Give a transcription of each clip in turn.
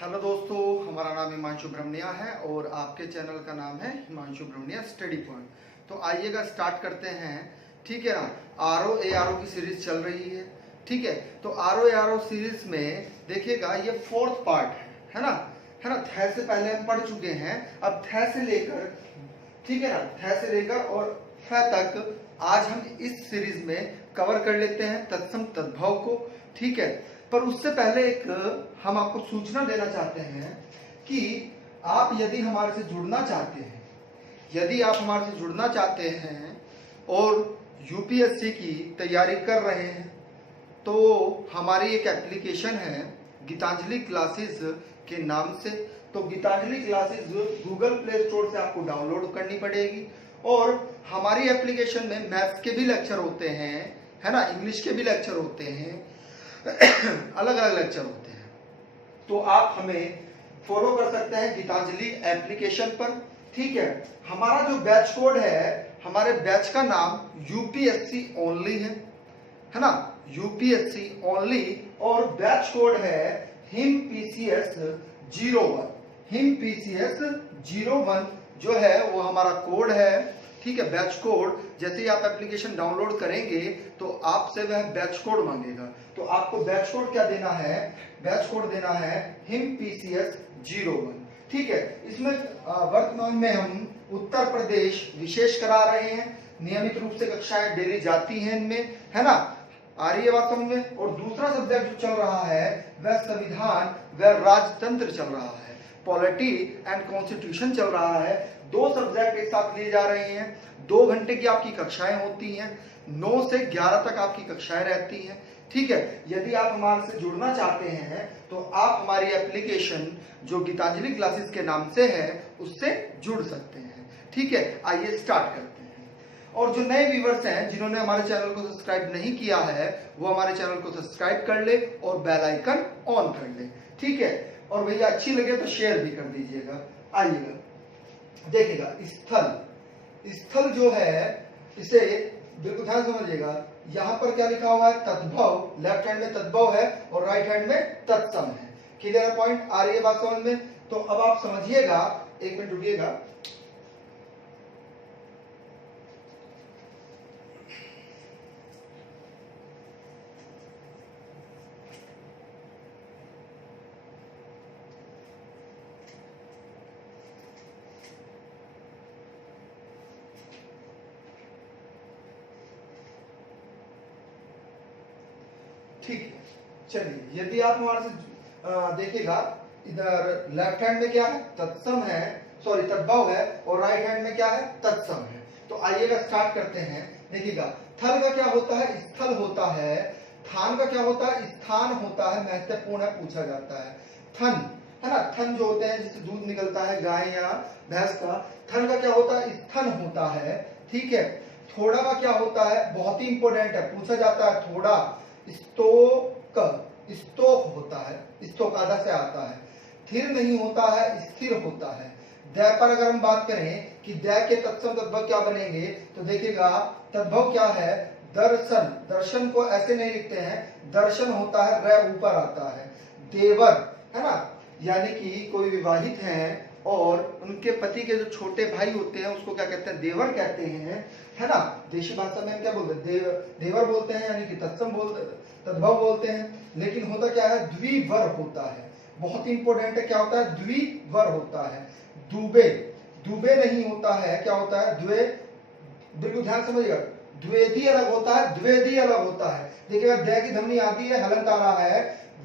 Hello दोस्तों, हमारा नाम हिमांशु ब्रह्मनिया है और आपके चैनल का नाम है हिमांशु ब्रह्मनिया स्टडी पॉइंट। तो आइएगा स्टार्ट करते हैं। ठीक है ना, आर ए आर की सीरीज चल रही है। ठीक है, तो आर ओ सीरीज में देखिएगा ये फोर्थ पार्ट है ना। थ से पहले हम पढ़ चुके हैं। अब थ से लेकर, ठीक है ना, थ से लेकर और फ तक आज हम इस सीरीज में कवर कर लेते हैं तत्सम तद्भव को। ठीक है, पर उससे पहले एक हम आपको सूचना देना चाहते हैं कि आप यदि हमारे से जुड़ना चाहते हैं, यदि आप हमारे से जुड़ना चाहते हैं और यूपीएससी की तैयारी कर रहे हैं तो हमारी एक एप्लीकेशन है गीतांजलि क्लासेस के नाम से। तो Gitanjali classes Google play store से आपको डाउनलोड करनी पड़ेगी और हमारी एप्लीकेशन में मैथ्स के भी लेक्चर होते हैं, है ना, इंग्लिश के भी लेक्चर होते हैं, अलग अलग लेक्चर होते हैं। तो आप हमें फॉलो कर सकते हैं गीतांजलि एप्लीकेशन पर। ठीक है, हमारा जो बैच कोड है, हमारे बैच का नाम यूपीएससी ओनली है ना, यूपीएससी ओनली। और बैच कोड है हिम पीसीएस 01, हिम पीसीएस 01 जो है वो हमारा कोड है। ठीक है, बैच कोड जैसे ही आप एप्लीकेशन डाउनलोड करेंगे तो आपसे वह बैच कोड मांगेगा। तो आपको बैच कोड क्या देना है? बैच कोड देना है हिम पीसीएस 01। ठीक है, इसमें वर्तमान में हम उत्तर प्रदेश विशेष करा रहे हैं। नियमित रूप से कक्षाएं डेली जाती हैं इनमें, है ना, आ रही है बात समझ में। और दूसरा सब्जेक्ट जो चल रहा है वह संविधान व राजतंत्र चल रहा है, पॉलिटी एंड कॉन्स्टिट्यूशन चल रहा है। दो सब्जेक्ट एक साथ लिए जा रहे हैं। 2 घंटे की आपकी कक्षाएं होती हैं, 9 से 11 तक आपकी कक्षाएं रहती हैं। ठीक है, यदि आप हमारे से जुड़ना चाहते हैं तो आप हमारी एप्लीकेशन जो गीतांजलि क्लासेस के नाम से है उससे जुड़ सकते हैं। ठीक है, आइए स्टार्ट करते हैं। और जो नए व्यूअर्स हैं जिन्होंने हमारे चैनल को सब्सक्राइब नहीं किया है वो हमारे चैनल को सब्सक्राइब कर ले और बेल आइकन ऑन कर ले। ठीक है, और भैया अच्छी लगे तो शेयर भी कर दीजिएगा। आइएगा देखिएगा, स्थल जो है इसे बिल्कुल ध्यान समझिएगा। यहाँ पर क्या लिखा हुआ है? तद्भव, लेफ्ट हैंड में तद्भव है और राइट हैंड में तत्सम है। Clear point? आ रही है बात समझ में? तो अब आप समझिएगा, एक मिनट रुकिएगा। ठीक है, चलिए, यदि आप हमारे से देखिएगा, इधर लेफ्ट हैंड में क्या है? तत्सम है, सॉरी तद्भव है, और राइट हैंड में क्या है? तत्सम है। तो आइएगा स्टार्ट करते हैं। देखिएगा, थल का क्या होता है? स्थल होता है। थान का क्या होता है? स्थान होता है। महत्वपूर्ण है, पूछा जाता है। थन, है ना, थन जो होते हैं जिससे दूध निकलता है गाय या भैंस का, थन का क्या होता है? स्थन होता है। ठीक है, थोड़ा का क्या होता है? बहुत ही इंपॉर्टेंट है, पूछा जाता है। थोड़ा स्तोक, स्तोक होता है, स्तोक आधा से आता है। थिर नहीं होता है, स्थिर होता है। दै पर अगर हम बात करें कि दै के तत्सम तद्भव क्या बनेंगे तो देखिएगा, तद्भव क्या है? दर्शन, दर्शन को ऐसे नहीं लिखते हैं, दर्शन होता है, रै ऊपर आता है। देवर, है ना, यानी कि कोई विवाहित हैं और उनके पति के जो छोटे भाई होते हैं उसको क्या कहते हैं? देवर कहते हैं, है ना। देशी भाषा में हम क्या बोलते हैं? देवर बोलते हैं, यानी कि तत्सम बोलते, तद्भव बोलते हैं। लेकिन होता क्या है? द्विवर होता है। बहुत इंपॉर्टेंट है, क्या होता है? द्विवर होता है। दुबे, दुबे नहीं होता है, क्या होता है? द्वे, बिल्कुल ध्यान समझिएगा, द्वेदी अलग होता है, द्वेदी अलग होता है। देखिएगा, दै की ध्वनि आती है, हलंत आ रहा है,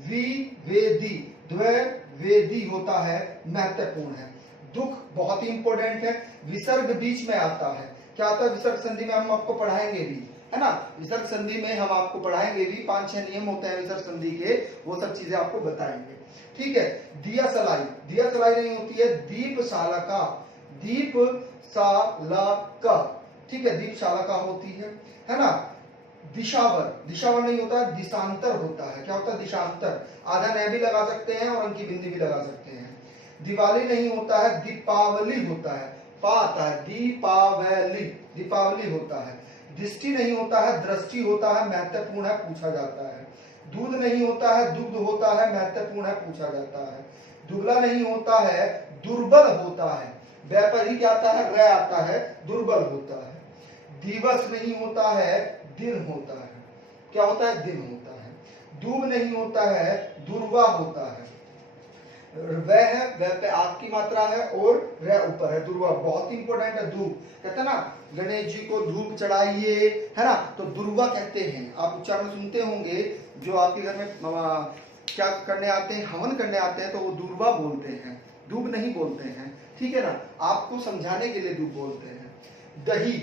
विवेदी, द्वेदी होता है, महत्वपूर्ण है। दुख बहुत ही इंपॉर्टेंट है। विसर्ग बीच में आता है, क्या आता है? विसर्ग संधि में हम आपको पढ़ाएंगे भी, है ना, विसर्ग संधि में हम आपको पढ़ाएंगे भी। 5-6 नियम होते हैं विसर्ग संधि के, वो सब चीजें आपको बताएंगे। ठीक है, दिया सलाई, दिया सलाई नहीं होती है, दीपशालका, दीपशालका। ठीक है, दीपशालका होती है ना। दिशावर, दिशावर नहीं होता है, दिशांतर होता है। क्या होता है? दिशांतर, आधा न भी लगा सकते हैं और अंकी बिंदी भी लगा सकते हैं। दिवाली नहीं होता है, दीपावली होता है, पा आता है, दीपावली, दीपावली होता है। दृष्टि नहीं होता है, दृष्टि होता है, महत्वपूर्ण है, पूछा जाता है। दूध नहीं होता है, दुग्ध होता है, महत्वपूर्ण है, पूछा जाता है। दुबला नहीं होता है, दुर्बल होता है। वह पर ही क्या आता है, रह आता है, दुर्बल होता है। दिवस नहीं होता है, दिन होता है। क्या होता है, दिन होता है। दूब नहीं होता है, दुर्वा होता है। वह है, वह पे आग की मात्रा है और रह ऊपर है, दुर्वा बहुत इंपॉर्टेंट है। धूप कहते हैं ना, गणेश जी को धूप चढ़ाइए, है ना, तो दुर्वा कहते हैं। आप उच्चारण सुनते होंगे, जो आपके घर में क्या करने आते हैं, हवन करने आते हैं, तो वो दुर्वा बोलते हैं, दूब नहीं बोलते हैं। ठीक है ना, आपको समझाने के लिए दूब बोलते हैं। दही,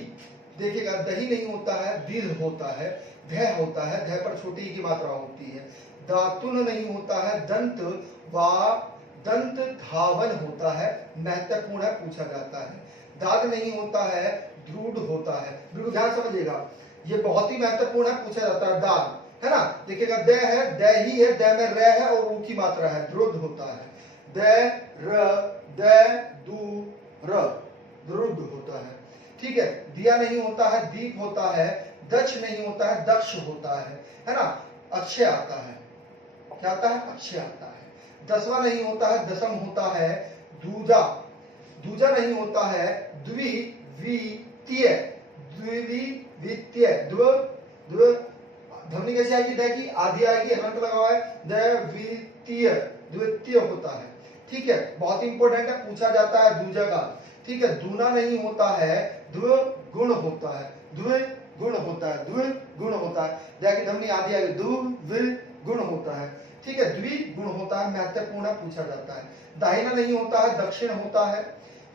देखिएगा, दही नहीं होता है, दिल होता है। धय होता है, धय पर छोटी की मात्रा होती है। दातुन नहीं होता है, दंत व दंत धावन होता है, महत्वपूर्ण है, पूछा जाता है। दाद नहीं होता है, द्रूढ़ होता है। बिल्कुल ध्यान समझिएगा, ये बहुत ही महत्वपूर्ण है, पूछा जाता है। दाद, है ना, देखिएगा, द है, द ही है, द में र है और ऊ की मात्रा है, द्रुढ़ होता है। द र द दू र, द्रुढ़ होता है। ठीक है, दिया नहीं होता है, दीप होता है। दक्ष नहीं होता है, दक्ष होता है ना। अक्षय आता है, क्या आता है, अक्षय आता है। दसवां नहीं होता है, दसम होता है। दूजा, दूजा नहीं होता है, द्वितीय, द्वितीय, द्व द्व ध्वनि कैसे आएगी, द की आधी आएगी, हलंत लगा हुआ है, द्वितीय, द्वितीय होता है। ठीक है, बहुत इंपॉर्टेंट है, पूछा जाता है दूजा का। ठीक है, दूना नहीं होता है, द्विगुण होता है, द्विगुण होता है, द्विगुण होता है। द की ध्वनि आधी आएगी, द्विगुण होता है। ठीक है, द्विगुण होता है, महत्वपूर्ण है, पूछा जाता है। दाहिना नहीं होता है, दक्षिण होता है।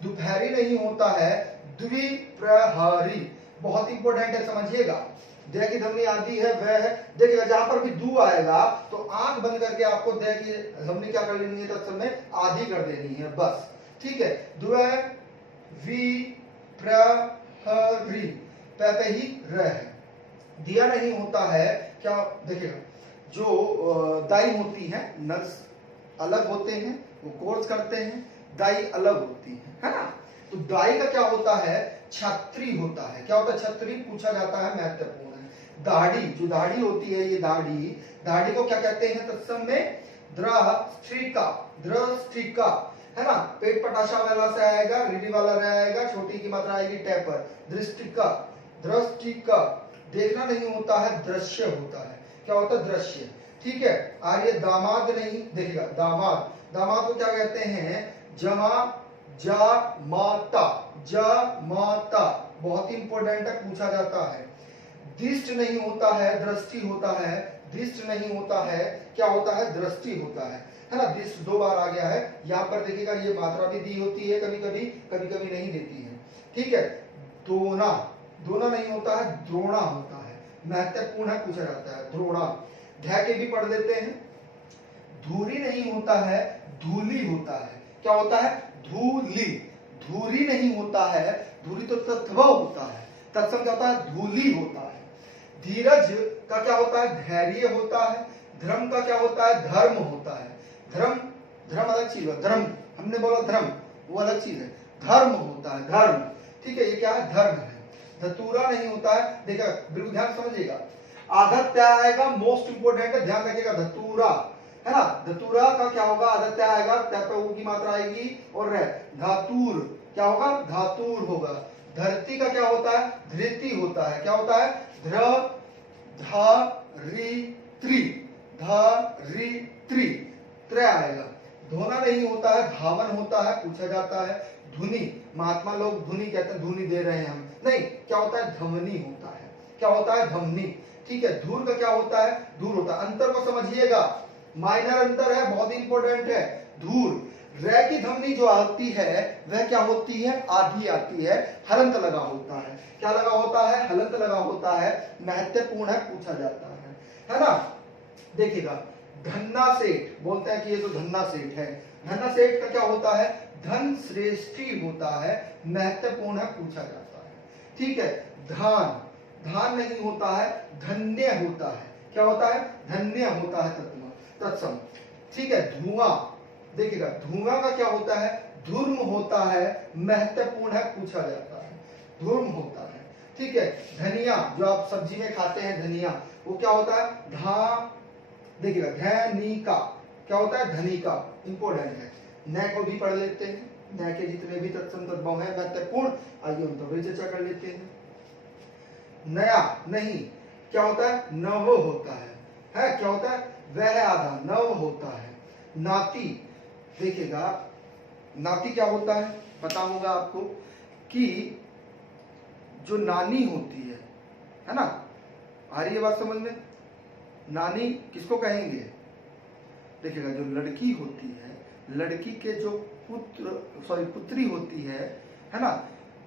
दोपहरी नहीं होता है, द्विप्रहरी, बहुत इंपॉर्टेंट है, समझिएगा। द की ध्वनि आदि है, वह है। देखिएगा, जहां पर भी दू आएगा तो आंख बंद करके आपको द की ध्वनि क्या कर लेनी है, तत्सम में आधी कर देनी है, बस। ठीक है, द्विप्रहरी, पे ही रह है। दिया नहीं होता है, क्या, देखिएगा, जो दाई होती है, नर्स अलग होते हैं, वो कोर्स करते हैं, दाई अलग होती है ना। तो दाई का क्या होता है, छत्री होता है। क्या होता है, छत्री, पूछा जाता है, महत्वपूर्ण है। दाढ़ी, जो दाढ़ी होती है, ये दाढ़ी, दाढ़ी को क्या कहते हैं तत्सम में, द्रष्टिका, द्रष्टिका, है ना। पेट पटाशा वाला से आएगा, रीडी वाला रह आएगा, छोटी की मात्रा आएगी टै पर, दृष्टिका, दृष्टिका। देखना नहीं होता है, दृश्य होता है। क्या होता है, दृश्य। ठीक है, आर्य दामाद नहीं, देखिएगा, दामाद, दामाद को क्या कहते हैं, जमा जा माता, जा माता, बहुत इंपॉर्टेंट है, पूछा जाता है। दिष्ट नहीं होता है, दृष्टि होता है। दिष्ट नहीं होता है, क्या होता है, दृष्टि होता है ना। दिष्ट दो बार आ गया है, यहाँ पर देखिएगा, ये मात्रा भी दी होती है, कभी कभी, कभी कभी नहीं देती है। ठीक है, दोना, दोना नहीं होता है, द्रोणा होता है, महत्वपूर्ण है, पूछा जाता है, द्रोणा। ध के भी पढ़ देते हैं। धूरी नहीं होता है, धूली होता है। क्या होता है, धूली, धूरी नहीं होता है, धूरी तो तत्व होता है, तत्सम क्या होता है, धूली होता है। धीरज का क्या होता है, धैर्य होता है। धर्म का क्या होता है, धर्म होता है। धर्म, धर्म अलग चीज है, धर्म हमने बोला, धर्म वो अलग चीज है, धर्म होता है, धर्म। ठीक है, ये क्या है, धर्म है। धतूरा नहीं होता है, देखा, बिल्कुल ध्यान समझिएगा। आधत क्या आएगा, मोस्ट इंपोर्टेंट है, ध्यान रखिएगा, धतूरा, है ना। धतूरा का क्या होगा, आदत क्या आएगा, त्या पे ऊ की मात्रा आएगी और रह, धातुर, क्या होगा, धातुर होगा। धरती का क्या होता है, धृति होता है। क्या होता है, ध्र धा री त्रि, धा री त्रि, त्र आएगा। धोना नहीं होता है, धावन होता है, पूछा जाता है। धुनी, महात्मा लोग धुनी कहते हैं, धुनी दे रहे हैं हम, नहीं, क्या होता है, धमनी होता है। क्या होता है, धमनी। ठीक है, धूर का क्या होता है, धूर होता है। अंतर को समझिएगा, माइनर अंतर है, बहुत इंपॉर्टेंट है। धूर, र की ध्वनि जो आती है वह क्या होती है, आधी आती है, हलंत लगा होता है। क्या लगा होता है, हलंत लगा होता है, महत्वपूर्ण है, पूछा जाता है ना। देखिएगा, धन्ना सेठ, बोलते हैं कि ये तो धन्ना सेठ है। धन्ना सेठ का क्या होता है, धन श्रेष्ठी होता है, महत्वपूर्ण है, पूछा जाता है। ठीक है, धान, धान नहीं होता है, धन्य होता है। क्या होता है, धन्य होता है, तत्सम। ठीक है, धुआं, देखिएगा, धुआं का क्या होता है, धूर्म होता है, महत्वपूर्ण है, पूछा जाता है, धूर्म होता है। ठीक है, धनिया, जो आप सब्जी में खाते हैं, धनिया, वो क्या होता है, धा, देखिएगा, धनिका, क्या होता है धनी का, इंपोर्टेंट है। न को भी पढ़ लेते हैं, न के जितने भी तत्सम तद्भव है महत्वपूर्ण, आइए उन पर भी चर्चा कर लेते हैं। नया नहीं, क्या होता है नव होता है क्या होता है वह आधा नव होता है। नाती, देखिएगा नाती क्या होता है पता होगा आपको कि जो नानी होती है ना, आ रही है बात समझ में, नानी किसको कहेंगे, देखिएगा जो लड़की होती है, लड़की के जो पुत्री होती है ना,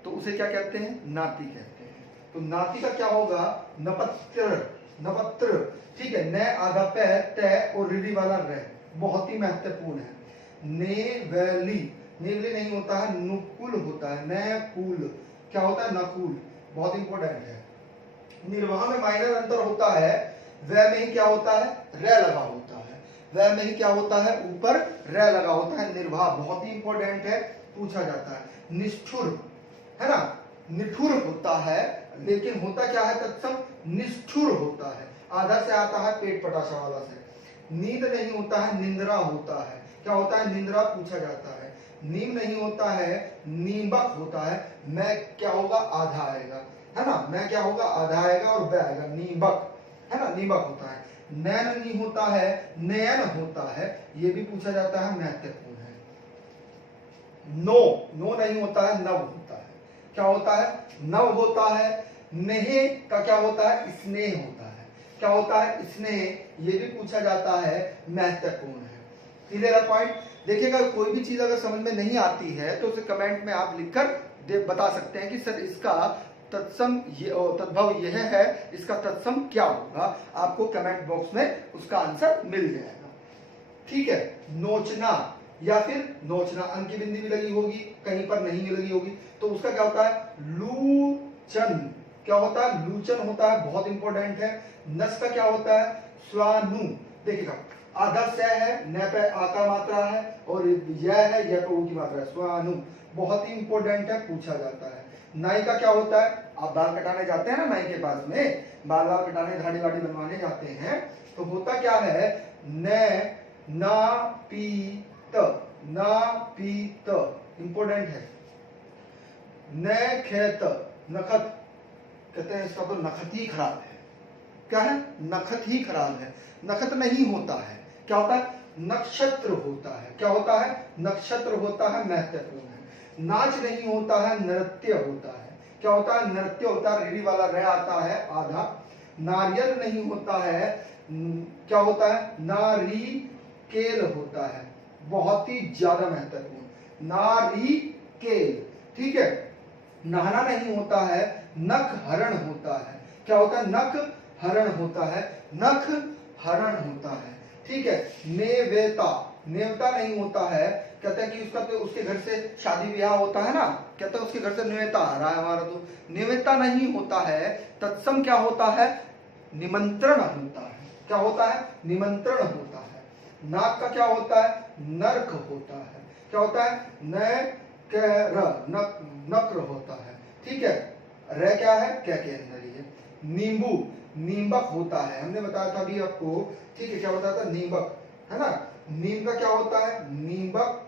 तो उसे क्या कहते हैं नाती कहते हैं। तो नाती का क्या होगा नपत्र, नपत्र, ठीक है, न आधा पैर तय और रिरी वाला रह, बहुत ही महत्वपूर्ण है। नेवली, नेवली नहीं होता है नुकुल होता है, नकुल क्या होता है नकुल, बहुत इंपॉर्टेंट है। निर्वाह में माइनर अंतर होता है, वह में ही क्या होता है रे लगा होता है, वह में ही क्या होता है ऊपर रे लगा होता है। निर्वाह बहुत ही इंपॉर्टेंट है, पूछा जाता है। निष्ठुर है ना, निठुर होता है, लेकिन होता क्या है तत्सम निष्ठुर होता है, आधा से आता है पेट पटाशा वाला से। नींद नहीं होता है निंद्रा होता है, क्या होता है निंद्रा पूछा जाता है। नीम नहीं होता है नीमक होता है, मैं क्या होगा आधा आएगा है ना, मैं क्या होगा आधा आएगा और वह आएगा नीमक है ना, नीमक होता है। नैन नहीं होता है नयन होता है, ये भी पूछा जाता है महत्वपूर्ण है। नो, नो नहीं होता है नव होता है, क्या होता है नव होता है। नेह का क्या होता है स्नेह होता है, क्या होता है स्नेह, ये भी पूछा जाता है महत्वपूर्ण है। क्लियर है पॉइंट। देखिएगा कोई भी चीज अगर समझ में नहीं आती है तो उसे कमेंट में आप लिखकर बता सकते हैं कि सर इसका तत्सम तद्भव यह है, इसका तत्सम क्या होगा, आपको कमेंट बॉक्स में उसका आंसर मिल जाएगा। ठीक है, नोचना या फिर नोचना, अंक की बिंदी भी लगी होगी, कहीं पर नहीं भी लगी होगी, तो उसका क्या होता है लूचन, क्या होता है लूचन होता है, बहुत इंपॉर्टेंट है। नस का क्या होता है स्वानु, देखिएगा आधा स है, न पे आ का मात्रा है और यह है, यह पे ऊ की मात्रा है, स्वानु बहुत ही इंपॉर्टेंट है, पूछा जाता है। नाई का क्या होता है, आप बाल कटाने जाते हैं ना नाई के पास में, बाल कटाने दाढ़ी वाड़ी बनवाने जाते हैं, तो होता क्या है न ना पी त, ना पी त इंपॉर्टेंट है। न खेत, नखत कहते हैं इसका तो नखत ही खराब है, क्या है नखत ही खराब है, नखत नहीं होता है, क्या होता है नक्षत्र होता है, क्या होता है नक्षत्र होता है, महत्वपूर्ण है। नाच नहीं होता है नृत्य होता है, क्या होता है नृत्य होता है, रीढ़ी वाला रह आता है आधा। नारियल नहीं होता है, क्या होता है नारी केल होता है, बहुत ही ज्यादा महत्वपूर्ण, नारी केल। ठीक है, नहाना नहीं होता है नख हरण होता है, क्या होता है नख हरण होता है, नख हरण होता है। ठीक है, नेवेता, नेवता नहीं होता है, कहते हैं कि उसका तो उसके घर से शादी ब्याह होता है ना, कहते हैं उसके घर से नेवता आ रहा है हमारा, तो नेवता नहीं होता है, तत्सम क्या होता है निमंत्रण होता है, क्या होता है निमंत्रण होता है। नाक का क्या होता है नर्क होता है, क्या होता है नक्र होता है। ठीक है, र क्या है क्या के अंदर ही है। नींबू, नींबक होता है, हमने बताया था अभी आपको, ठीक है क्या होता था नींबक है ना। नीम का क्या होता है नींबक,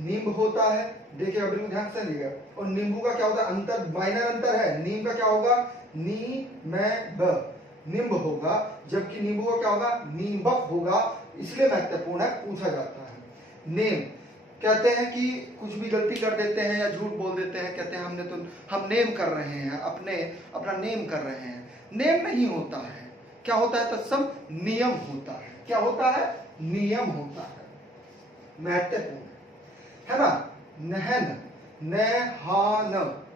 नींब होता है, देखिए अभी ध्यान से लिखिएगा। और नींबू का क्या होता है अंतर, माइनर अंतर है, नीम का क्या होगा नी में ब, निम्ब होगा, जबकि नींबू का क्या होगा नींबक होगा, इसलिए महत्वपूर्ण है, पूछा जाता है। नेम, कहते हैं कि कुछ भी गलती कर देते हैं या झूठ बोल देते हैं, कहते हैं हमने तो हम नेम कर रहे हैं, अपना नेम कर रहे हैं, नेम नहीं होता है, क्या होता है तत्सम नियम होता है, क्या होता है नियम होता है, महत्वपूर्ण है ना। नहन, नहान,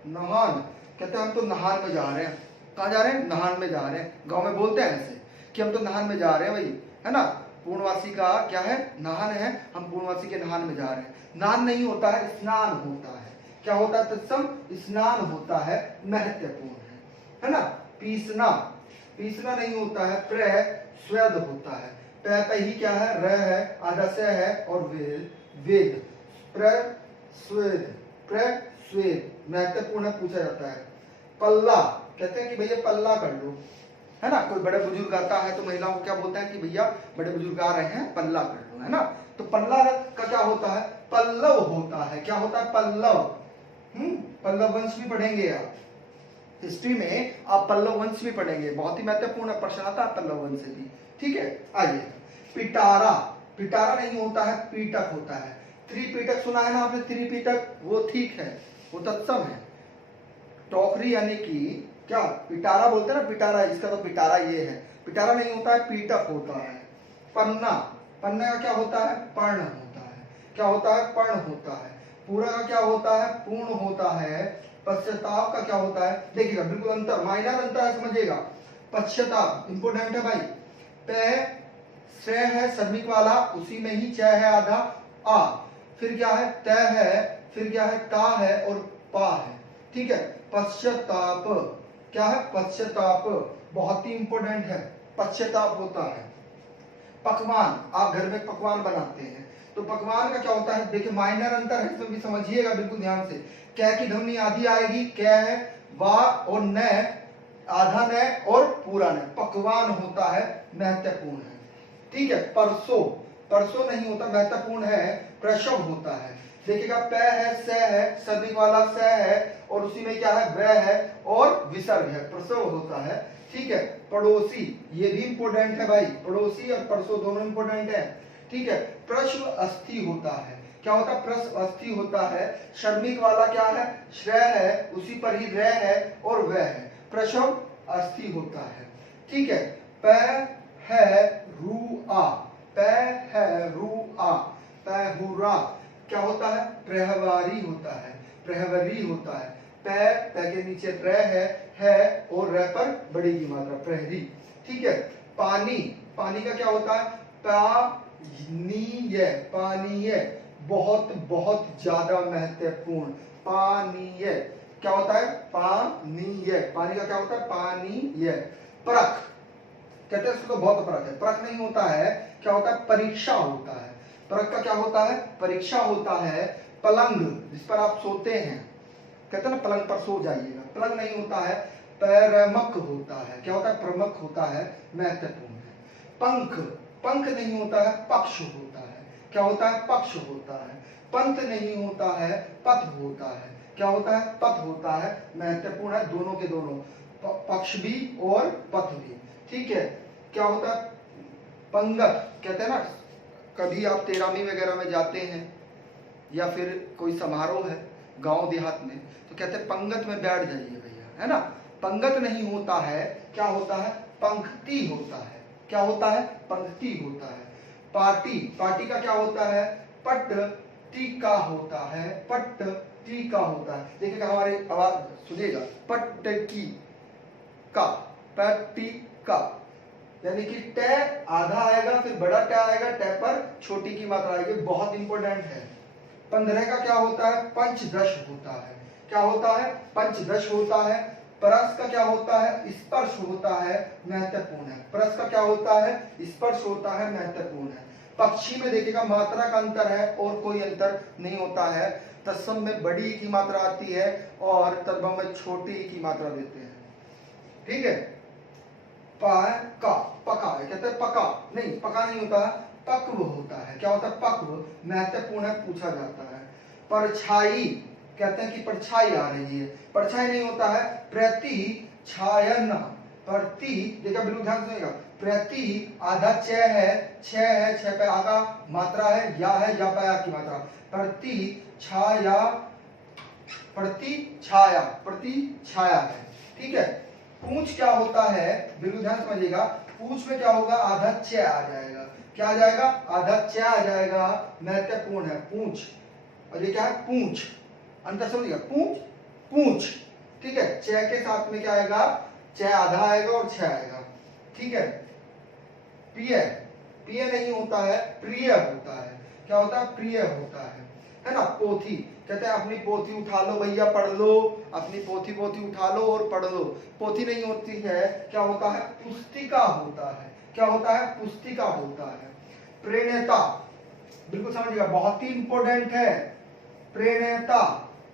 नहान कहते हैं हम तो नहान में जा रहे हैं, कहाँ जा रहे हैं नहान में जा रहे हैं, गांव में बोलते हैं ऐसे कि हम तो नहान में जा रहे हैं भाई, है ना। पूर्णवासी का क्या है नहान है, हम पूर्णवासी के नहान में जा रहे हैं। नहान नहीं होता है स्नान होता है, क्या होता है तत्सम स्नान होता है, महत्वपूर्ण है ना। पीसना, पीसना नहीं होता है, प्र स्वेद होता है, पे ही क्या है र है, आधा से है और वेद, वेद प्रस्वेद, प्रस्वेद महत्वपूर्ण पूछा जाता है। पल्ला, कहते हैं कि भैया पल्ला कर लो, है ना। कोई बड़े बुजुर्ग आता है तो महिलाओं को क्या बोलते हैं कि भैया बड़े बुजुर्ग आ रहे हैं, पल्ला कर लो, है ना। तो पल्ला का क्या होता है, पल्लव होता है। क्या होता है, पल्लव। पल्लव वंश भी पढ़ेंगे आप हिस्ट्री में, आप पल्लव वंश भी पढ़ेंगे, बहुत ही महत्वपूर्ण प्रश्न आता है पल्लव वंश से भी। ठीक है, आइए। पिटारा, पिटारा नहीं होता है, पीटक होता है। त्रिपीटक सुना है ना आपने, त्रिपीटक, वो ठीक है, वो तत्सम है। टोकरी यानी कि क्या, पिटारा बोलते हैं ना, पिटारा, इसका तो पिटारा ये है। पिटारा नहीं होता है, पीटक होता है। पन्ना, पन्ना का क्या होता है, पर्ण होता है। क्या होता है, पर्ण होता है। पूरा का क्या होता है, पूर्ण होता है। पश्चाताप का क्या होता है, देखिएगा बिल्कुल अंतर, माइनर अंतर है, समझिएगा। पश्चाताप इंपोर्टेंट है भाई। पे से है श्रमिक वाला, उसी में ही च है आधा, आ, फिर क्या है, त है, फिर क्या है, ता है और पा है। ठीक है, पश्चाताप क्या है, पश्चाताप बहुत ही इंपोर्टेंट है, पश्चाताप होता है। पकवान, आप घर में पकवान बनाते हैं तो पकवान का क्या होता है, देखिए माइनर अंतर है, इसमें भी समझिएगा बिल्कुल ध्यान से। कै की ध्वनि आधी आएगी, कै है, वा और न आधा न और पूरा न, पकवान होता है, महत्वपूर्ण है। ठीक है, परसों, परसों नहीं होता, महत्वपूर्ण है, प्रसव होता है। देखिएगा प है, स है, श्रमिक वाला स है और उसी में क्या है, व है और विसर्ग है, प्रसव होता है। ठीक है, पड़ोसी, ये भी इंपोर्टेंट है भाई, पड़ोसी और परसों दोनों इंपोर्टेंट है। ठीक है, प्रश्व अस्थि होता है। क्या होता है, प्रश्व अस्थि होता है। श्रमिक वाला क्या है, श्रेय है, उसी पर ही रह है और वह है, प्रसव अस्थि होता है। ठीक है, प है रू आ, प है रू आ, पहुरा क्या होता है, प्रहवारी होता है, प्रहवरी होता है। पै के नीचे र है और र पर बड़ी की मात्रा, प्रहरी। ठीक है, पानी, पानी का क्या होता है, पानीय, पानीय, बहुत बहुत ज्यादा महत्वपूर्ण, पानीय। क्या होता है, पानीय, पानी का क्या होता है, पानीय। परख, कहते हैं उसको बहुत परख है, परख नहीं होता है, क्या होता है, परीक्षा होता है। परख का क्या होता है, परीक्षा होता है। पलंग, जिस पर आप सोते हैं, कहते हैं ना पलंग पर सो जाइएगा, पलंग नहीं होता है, प्रमख होता है। क्या होता है, प्रमख होता है, महत्वपूर्ण है। पंख, पंख नहीं होता है, पक्ष होता है। क्या होता है, पक्ष होता है। पंथ नहीं होता है, पथ होता है। क्या होता है, पथ होता है, महत्वपूर्ण है, दोनों के दोनों, पक्ष भी और पथ भी। ठीक है, क्या होता है, पंगत, कहते हैं ना, कभी आप तेरामी वगैरह में जाते हैं या फिर कोई समारोह है गांव देहात में, तो कहते हैं पंगत में बैठ जाइए भैया, है ना। पंगत नहीं होता है, क्या होता है, पंक्ति होता है। क्या होता है, पंक्ति होता है। पाटी, पाटी का क्या होता है, पट टीका होता है, पट टीका होता है। देखिएगा हमारे आवाज सुनिएगा, पट की का, पट्टी का, यानी कि ट आधा आएगा, फिर बड़ा ट आएगा, ट पर छोटी की मात्रा आएगी, बहुत इंपॉर्टेंट है। 15 का क्या होता है, पंचदश होता है। क्या होता है, पंचदश होता है। परस का क्या होता है, स्पर्श होता है, महत्वपूर्ण है। परस का क्या होता है, स्पर्श होता है, महत्वपूर्ण है। पक्षी में देखिएगा मात्रा का अंतर है और कोई अंतर नहीं होता है। तत्सम में बड़ी की मात्रा आती है और तद्भव में छोटी की मात्रा देते हैं। ठीक है, पका, पका कहते हैं, पका नहीं, पका नहीं होता है, पक्व होता है। क्या होता है, पक्व, महत्वपूर्ण है, पूछा जाता है। परछाई, कहते हैं कि परछाई आ रही है, परछाई नहीं होता है, प्रति छायन, प्रति, देखा बिल्कुल ध्यान सुनिएगा, प्रति आधा छ है, छ पे आगा मात्रा है, या की मात्रा, प्रति छाया, प्रति छाया, प्रति छाया है। ठीक है, पूंछ क्या होता है, बिल्कुल ध्यान समझिएगा, पूंछ में क्या होगा, आधा च आ जाएगा। क्या आ जाएगा, आधा च आ जाएगा, महत्वपूर्ण है, पूंछ। और ये क्या है, पूंछ, अंतर समझिएगा, पूंछ, पूंछ। ठीक है, च के साथ में क्या आएगा, च आधा आएगा और छ आएगा। ठीक है, प्रिय, प्रिय नहीं होता है, प्रिय होता है। क्या होता है, प्रिय होता है ना। पोथी, कहते हैं अपनी पोथी उठा लो भैया, पढ़ लो, अपनी पोथी उठा लो और पढ़ लो। पोथी नहीं होती है, क्या होता है, पुस्तिका होता है। क्या होता है, पुस्तिका होता है। प्रेरणा, बिल्कुल समझिएगा, बहुत ही इंपॉर्टेंट है, प्रेरणा,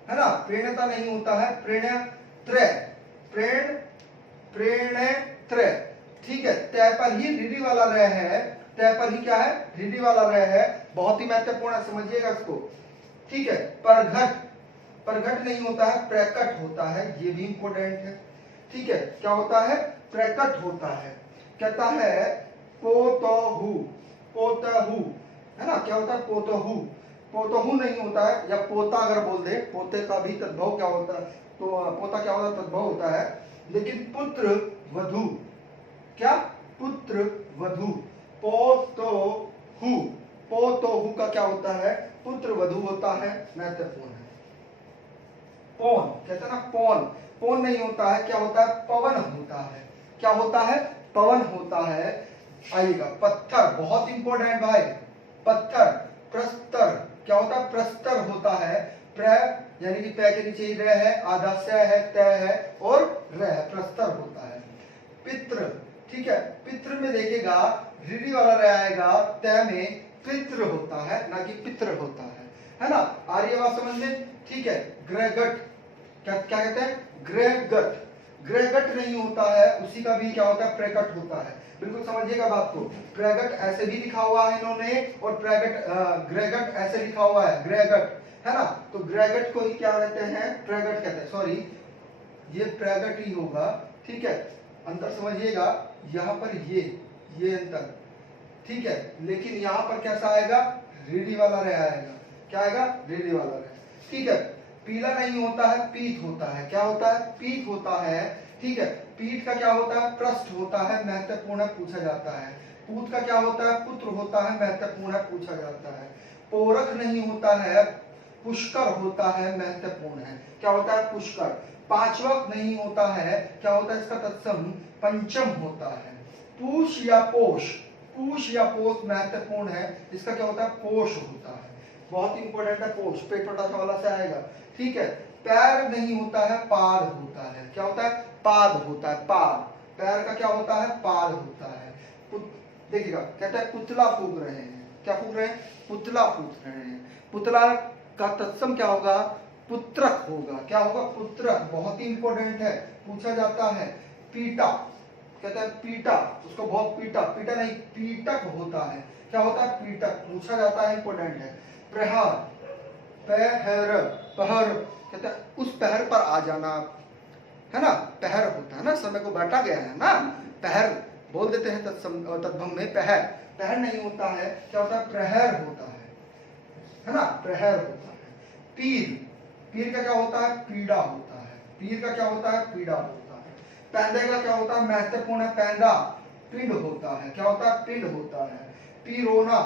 है ना। प्रेरणा नहीं होता है, प्रेरणत्र, प्रेरणत्र, ठीक है, तय पर ही रीढ़ी वाला रह है, तय पर ही क्या है, रीढ़ी वाला रह है, बहुत ही महत्वपूर्ण है, समझिएगा इसको। ठीक है, परघट, परघट नहीं होता है, प्रकट होता है, ये भी इंपॉर्टेंट है। ठीक है, क्या होता है, प्रकट होता है। कहता है पोतहु, पोतहु, है ना, क्या होता है, पोतहु, पोतहु नहीं होता है, या पोता अगर बोल दे, पोते का भी तद्भव क्या होता है, तो पोता क्या होता है, तद्भव होता है। लेकिन पुत्र वधु, क्या, पुत्र वधु, पोतहु, पोतहु का क्या होता है, पुत्र वधु होता है, महत्वपूर्ण है। पौन, कहते हैं ना पौन, पौन नहीं होता है, क्या होता है, पवन होता है, क्या होता है, पवन होता है। आइएगा, पत्थर, बहुत इंपॉर्टेंट भाई, पत्थर, प्रस्तर, क्या होता है, प्रस्तर होता है, प्र यानी कि पै के नीचे ही रह है, आधा स है, तय है और रह, प्रस्तर होता है। पितृ, ठीक है, पितृ में देखिएगा रीढ़ी वाला रह आएगा, तय में पितृ होता है, ना कि पितृ होता है ना। आ रही है बात समझ में? ठीक है, ग्रहगट, क्या क्या कहते हैं, ग्रहगट, ग्रहगट नहीं होता है, उसी का भी क्या होता है, प्रकट होता है। बिल्कुल समझिएगा बात को, प्रगट ऐसे भी लिखा हुआ है इन्होंने, और प्रगट ग्रहगट ऐसे लिखा हुआ है, ग्रहगट, है ना। तो ग्रहगट को ही क्या कहते हैं, प्रगट कहते हैं, सॉरी ये प्रगट ही होगा। ठीक है, अंतर समझिएगा, यहाँ पर ये अंतर, ठीक है, लेकिन यहाँ पर कैसा आएगा, रीढ़ी वाला रह आएगा, क्या आएगा, रीढ़ी वाला रह। ठीक है, पीला नहीं होता है, पीत होता है, क्या होता है, पीत होता है। ठीक है, पीठ का क्या होता है, पृष्ठ होता है, महत्वपूर्ण पूछा जाता है। पूत का क्या होता है, पुत्र होता है, महत्वपूर्ण पूछा जाता है। पोरख नहीं होता है, पुष्कर होता है, महत्वपूर्ण है, क्या होता है, पुष्कर। पांचवक नहीं होता है, क्या होता है, इसका तत्सम पंचम होता है। पूष या पोष, पूष या पोष महत्वपूर्ण है, इसका क्या होता है, पोष होता है, बहुत इंपॉर्टेंट है पोष, पेपर वाला से आएगा। ठीक है, पैर नहीं होता है, पाद होता है, क्या होता है, पाद होता है, पाद, पैर का क्या होता है, पाद होता है। देखिएगा, कहता है पुतला फूंक रहे हैं, क्या फूंक रहे हैं, पुतला फूंक रहे हैं। पुतला का तत्सम क्या होगा, पुत्रक होगा, क्या होगा, पुत्रक, बहुत ही इंपॉर्टेंट है, पूछा जाता है। पीटा, कहता है पीटा, उसको बहुत पीटा, पीटा नहीं पीटक होता है, क्या होता है, पीटक, पूछा जाता है, इंपॉर्टेंट है। प्रहार, पहर, पहर, कहता है उस पहर पर आ जाना, है ना, पहर होता है ना, समय को बांटा गया है ना, पहर बोल देते हैं तत्भंग में, पहर, पहर नहीं होता है, क्या होता है, प्रहर होता है ना, प्रहर होता है। पीर, पीर का क्या होता है, पीड़ा होता है, पीर का क्या होता है, पीड़ा होता है। पैंदे का क्या होता है, महत्वपूर्ण है, पैंदा, पिंड होता है, क्या होता है, पिंड होता है। पिरोना,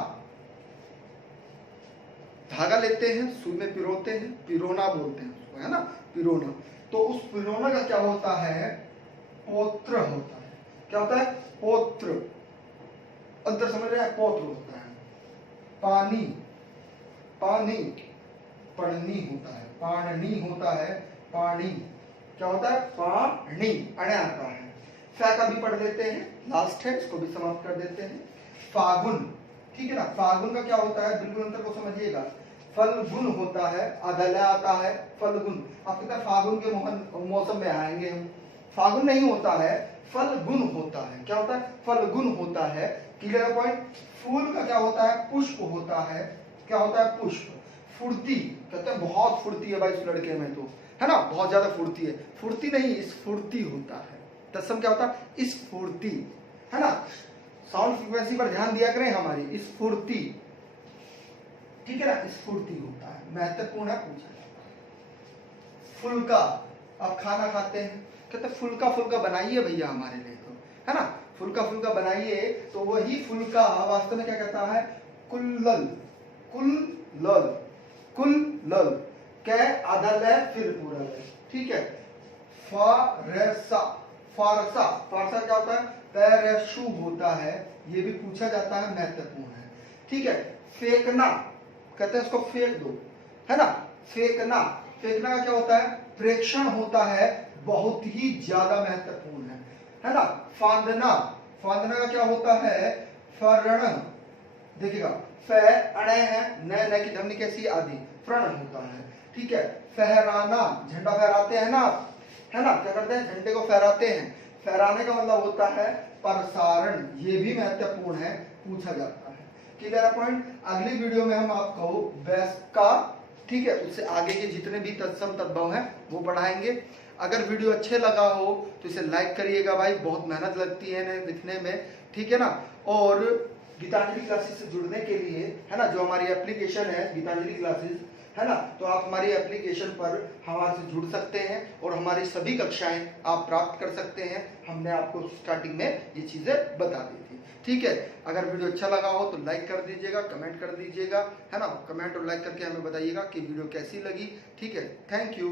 धागा लेते हैं, सुई में पिरोते हैं, पिरोना बोलते हैं उसको, है ना, पिरोना। तो उस पिरोना का क्या होता है, पोत्र होता है, क्या होता है, पोत्र, अंतर समझ रहे हैं, पोत्र होता है। पानी, पानी, पढ़नी होता है, पानी होता है, पानी, क्या होता है, पानी, अणे आता है। फै का भी पढ़ लेते हैं, लास्ट है, इसको भी समाप्त कर देते हैं। फागुन, ठीक है ना, फागुन का क्या होता है, बिल्कुल अंतर को समझिएगा। फल्गुन होता है, आधा आता है, फल्गुन, आप कहते हैं फागुन के मौसम में आएंगे हम, फागुन नहीं होता है, फल्गुन होता है, क्या होता है, फल्गुन होता है। Clear point. फूल का क्या होता है, पुष्प होता है, क्या होता है, पुष्प। फुर्ती, कहते हैं बहुत फुर्ती है भाई इस लड़के में, तो है ना, बहुत ज्यादा फुर्ती है, फुर्ती नहीं स्फूर्ति होता है, तत्सम क्या होता है, स्फूर्ति, है ना, साउंड फ्रीक्वेंसी पर ध्यान दिया करें हमारी, स्फूर्ति, ठीक है ना, स्फूर्ति होता है, महत्वपूर्ण है, पूछा जाता। फुल्का, आप खाना खाते हैं, कहते हैं फुल्का फुल्का बनाइए भैया हमारे लिए, तो है ना, फुल्का फुल्का बनाइए, तो वही फुल्का वास्तव में क्या कहता है, कुल्लल, कुल्लल, कुल्लल, कै आधा ल फिर पूरा ल, ठीक है। फारसा, फारसा, फारसा क्या होता है, पैरशु होता है, ये भी पूछा जाता है, महत्वपूर्ण है, ठीक है। फेंकना, कहते हैं इसको फेंक दो, है ना, फेंकना, फेंकना का क्या होता है, प्रेक्षण होता है, बहुत ही ज्यादा महत्वपूर्ण है ना। फांदना, फांदना का क्या होता है, फरण, देखिएगा फै अणे है, न की ध्वनि कैसी, आदि, प्रण होता है, ठीक है। फहराना, झंडा फहराते हैं ना, है ना, क्या करते हैं, झंडे को फहराते हैं, फहराने का मतलब होता है प्रसारण, ये भी महत्वपूर्ण है, पूछा जाता है। Clear point. अगली वीडियो में हम आपको बेस का, ठीक है, उससे आगे के जितने भी तत्सम तद्भव हैं वो पढ़ाएंगे। अगर वीडियो अच्छे लगा हो तो इसे लाइक करिएगा भाई, बहुत मेहनत लगती है इन्हें लिखने में, ठीक है ना। और गीतांजलि क्लासेस से जुड़ने के लिए, है ना, जो हमारी एप्लीकेशन है गीतांजलि क्लासेस, है ना, तो आप हमारी एप्लीकेशन पर हमारे से जुड़ सकते हैं और हमारी सभी कक्षाएं आप प्राप्त कर सकते हैं। हमने आपको स्टार्टिंग में ये चीजें बता दी थी, ठीक है। अगर वीडियो अच्छा लगा हो तो लाइक कर दीजिएगा, कमेंट कर दीजिएगा, है ना, कमेंट और लाइक करके हमें बताइएगा कि वीडियो कैसी लगी, ठीक है। Thank you.